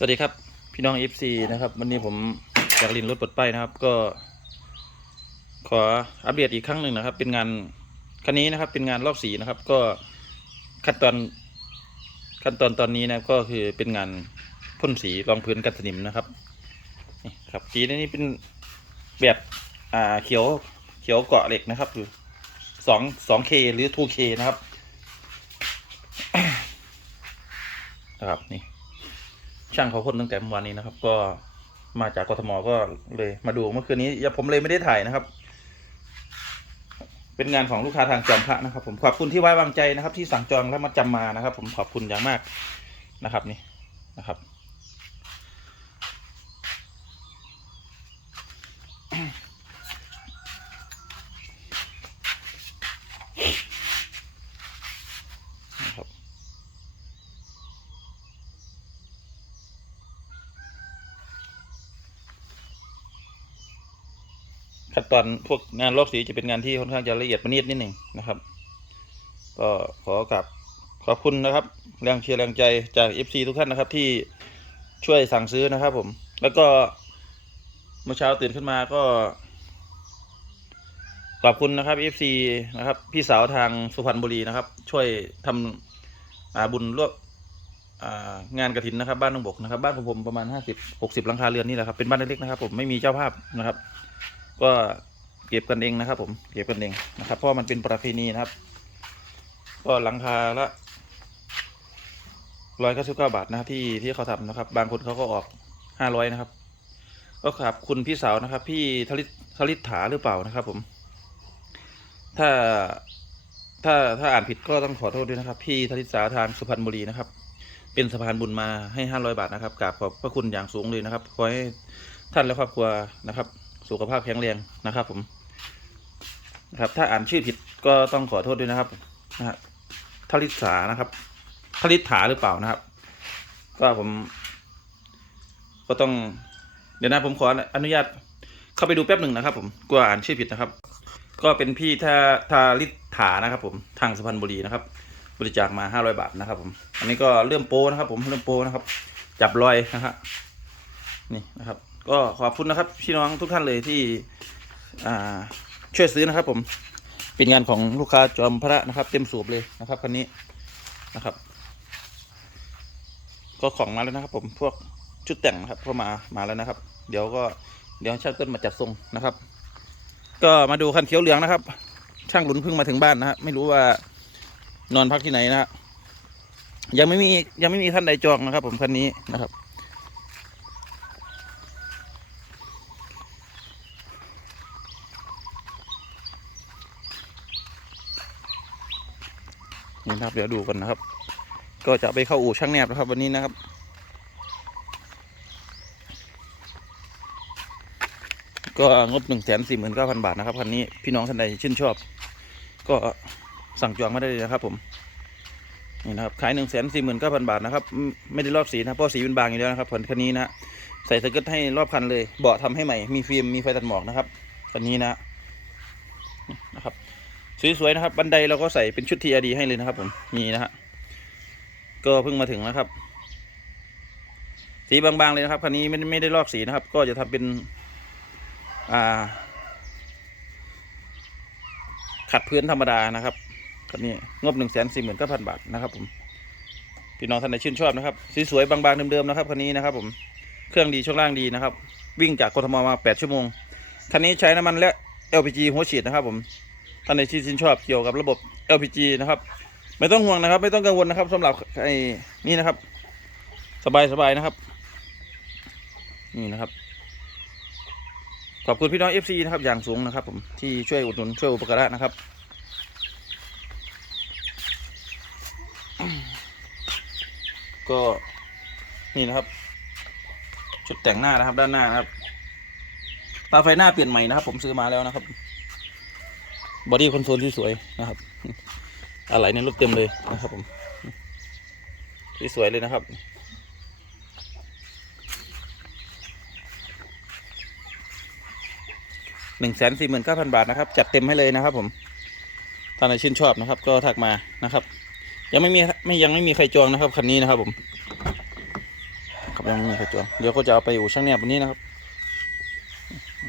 สวัสดีครับ พี่น้อง FC นะครับ วันนี้ผมจากลินรถปลดป้ายนะครับ ก็ ขออัปเดตอีกครั้งหนึ่งนะครับ เป็นงานคันนี้นะครับ เป็นงานลอกสีนะครับ ก็ขั้นตอนขั้นตอนตอนนี้นะก็คือเป็นงานพ่นสีรองพื้นกันสนิมนะครับนี่ครับสีนี้เป็นแบบอ่าเขียวเขียวเกาะเหล็กนะครับคือสองสองเคหรือ 2K นะครับนะครับนี่ ช่างเขาพ่นตั้งแต่เมื่อวานนี้นะครับ ก็มาจากกทมก็เลยมาดูเมื่อคืนนี้อย่าผมเลยไม่ได้ถ่ายนะครับ เป็นงานของลูกค้าทางจอมพระนะครับ ผมขอบคุณที่ไว้วางใจนะครับ ที่สั่งจองและมาจำมานะครับ ผมขอบคุณอย่างมากนะครับนี่นะครับ ขั้นตอนพวกงานลอกสีจะเป็นงานที่ค่อนข้างจะละเอียดประณีตนิดหนึ่งนะครับ ก็ขอกับขอบคุณนะครับ แรงเชียร์แรงใจจาก FC ทุกท่านนะครับ ที่ช่วยสั่งซื้อนะครับ ผม แล้วก็เมื่อเช้าตื่นขึ้นมาก็ ขอบคุณนะครับ FC นะครับ พี่สาวทางสุพรรณบุรีนะครับ ช่วยทำอ่าบุญร่วมงานกระถินนะครับ บ้านนองบกนะครับ บ้านของผมประมาณห้าสิบหกสิบหลังคาเรือนนี่แหละครับเป็นบ้านเล็กๆนะครับ ผมไม่มีเจ้าภาพนะครับ ก็เก็บกันเองนะครับ ผมเก็บกันเองนะครับ เพราะมันเป็นประเพณีนะครับ ก็หลังคาละร้อยเก้าสิบเก้าบาทนะที่ที่เขาทำนะครับ บางคนเขาก็ออกห้าร้อยนะครับ ก็ขอบคุณพี่สาวนะครับ พี่ทลิทลิถาหรือเปล่านะครับ ผม ถ้าถ้าถ้าอ่านผิดก็ต้องขอโทษด้วยนะครับ พี่ทลิตสาทางสุพรรณบุรีนะครับ เป็นสะพานบุญมาให้ห้าร้อยบาทนะครับกราบขอบพระคุณอย่างสูงเลยนะครับขอให้ท่านและครอบครัวนะครับ สุขภาพแข็งแรงนะครับ ผมนะครับ ถ้าอ่านชื่อผิดก็ต้องขอโทษด้วยนะครับนะฮะทลิสานะครับทลิถาหรือเปล่านะครับ ก็ผม ก็ต้อง เดี๋ยวนะผมขออนุญาตเข้าไปดูแป๊บหนึ่งนะครับ ผมกลัวอ่านชื่อผิดนะครับ ก็เป็นพี่ท่าทาลิถานะครับ ผมทางสุพรรณบุรีนะครับ บริจาคมาห้าร้อยบาทนะครับ ผม อันนี้ก็เริ่มโป้นะครับ ผมเริ่มโป้นะครับ จับรอยนะฮะนี่นะครับ ก็ขอบคุณนะครับพี่น้องทุกท่านเลยที่ช่วยซื้อนะครับ ผมเป็นงานของลูกค้าจอมพระนะครับ เต็มสูบเลยนะครับคันนี้นะครับ ก็ของมาแล้วนะครับ ผมพวกชุดแต่งนะครับก็มามาแล้วนะครับ เดี๋ยวก็เดี๋ยวช่างต้นมาจัดทรงนะครับ ก็มาดูคันเขียวเหลืองนะครับ ช่างหลุนเพิ่งมาถึงบ้านนะฮะไม่รู้ว่านอนพักที่ไหนนะฮะยังไม่มียังไม่มีท่านใดจองนะครับ ผมคันนี้นะครับ นี่นะครับเดี๋ยวดูกันนะครับ ก็จะไปเข้าอู่ช่างแนบนะครับ วันนี้นะครับ ก็งบหนึ่งแสนสี่หมื่นเก้าพันบาทนะครับคันนี้พี่น้องท่านใดชื่นชอบ ก็สั่งจองมาได้เลยนะครับ ผมนี่นะครับขายหนึ่งแสนสี่หมื่นเก้าพันบาทนะครับ ไม่ได้รอบสีนะเพราะสีเป็นบางอยู่แล้วนะครับผลคันนี้นะใส่สเกิร์ตให้รอบคันเลยเบาะทำให้ใหม่มีฟิล์มมีไฟตัดหมอกนะครับคันนี้นะนะครับ สวยๆนะครับ บันไดเราก็ใส่เป็นชุดทีอดีให้เลยนะครับ ผมมีนะฮะก็เพิ่งมาถึงนะครับ สีบางๆเลยนะครับคันนี้ไม่ไม่ได้ลอกสีนะครับ ก็จะทำเป็น อ่า ขัดพื้นธรรมดานะครับคันนี้งบหนึ่งแสนสี่หมื่นเก้าพันบาทนะครับ ผมพี่น้องท่านใดชื่นชอบนะครับสีสวยบางๆเดิมๆนะครับคันนี้นะครับ ผมเครื่องดีช่วงล่างดีนะครับ วิ่งจากกทมมาแปดชั่วโมง คันนี้ใช้น้ำมันและ LPG หัวฉีดนะครับผม ท่านใดที่ชื่นชอบเกี่ยวกับระบบ LPG นะครับ ไม่ต้องห่วงนะครับ ไม่ต้องกังวลนะครับสำหรับไอ้นี่นะครับ สบายสบายนะครับ นี่นะครับ ขอบคุณพี่น้อง FC นะครับ อย่างสูงนะครับ ผมที่ช่วยอุดหนุนช่วยอุปการะนะครับก็นี่นะครับ ชุดแต่งหน้านะครับด้านหน้านะครับตาไฟหน้าเปลี่ยนใหม่นะครับ ผมซื้อมาแล้วนะครับ บอดี้คอนโซลที่สวยนะครับอะไรในรถเต็มเลยนะครับผมที่สวยเลยนะครับ หนึ่งแสนสี่หมื่นเก้าพันบาทนะครับ จัดเต็มให้เลยนะครับ ผมท่านใดชื่นชอบนะครับ ก็ทักมานะครับ ยังไม่มีไม่ยังไม่มีใครจองนะครับคันนี้นะครับผมครับยังไม่มีใครจองเดี๋ยวก็จะเอาไปอยู่ช่างแนบวันนี้นะครับ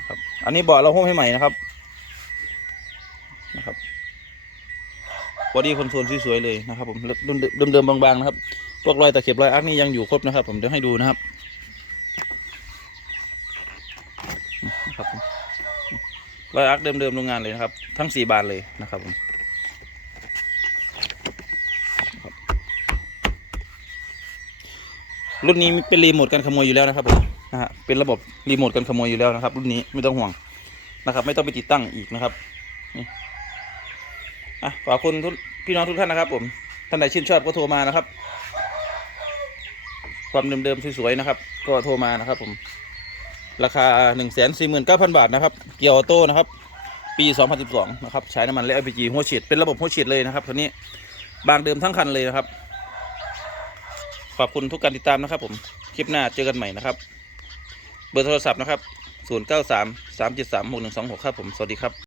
ครับอันนี้เบาะเราหุ้มให้ใหม่นะครับ บอดี้คอนโซลสวยๆเลยนะครับผมเดิมเดิมๆบางๆนะครับพวกรอยตะเข็บรอยอาร์คนี่ยังอยู่ครบนะครับ ผมเดี๋ยวให้ดูนะครับครับรอยอาร์คเดิมๆโรงงานเลยนะครับ ทั้งสี่บานเลยนะครับผมรุ่นนี้เป็นรีโมทการขโมยอยู่แล้วนะครับผมนะฮะเป็นระบบรีโมทการขโมยอยู่แล้วนะครับ รุ่นนี้ไม่ต้องห่วงนะครับ ไม่ต้องไปติดตั้งอีกนะครับนี่ อะขอบคุณทุกพี่น้องทุกท่านนะครับ ผมท่านไหนชื่นชอบก็โทรมานะครับ ความเดิมๆสวยๆนะครับ ก็โทรมานะครับ ผม ราคา1นึ่งแสนสี่หมื่นเก้าพันบาทนะครับ เกียร์ออโต้นะครับ ปี2012นะครับ ใช้น้ำมันและ LPG หัวฉีดเป็นระบบหัวฉีดเลยนะครับคันนี้บางเดิมทั้งคันเลยนะครับ ขอบคุณทุกการติดตามนะครับ ผมคลิปหน้าเจอกันใหม่นะครับ เบอร์โทรศัพท์นะครับ 093 373 6126 ครับผม สวัสดีครับ